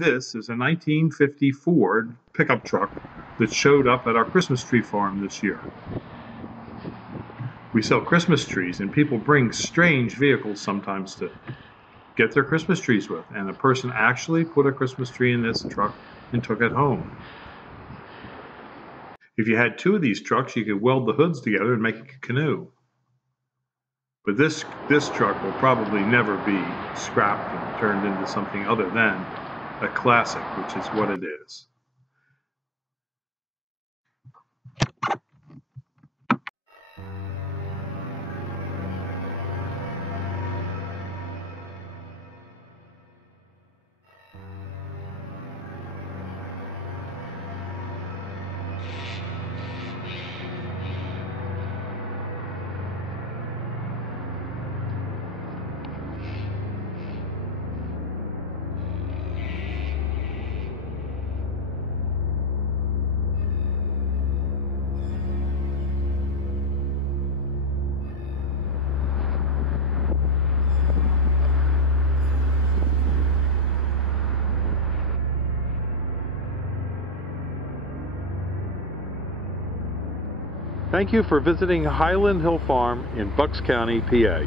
This is a 1950 Ford pickup truck that showed up at our Christmas tree farm this year. We sell Christmas trees, and people bring strange vehicles sometimes to get their Christmas trees with, and a person actually put a Christmas tree in this truck and took it home. If you had two of these trucks, you could weld the hoods together and make a canoe. But this truck will probably never be scrapped and turned into something other than a classic, which is what it is. Thank you for visiting Highland Hill Farm in Bucks County, PA.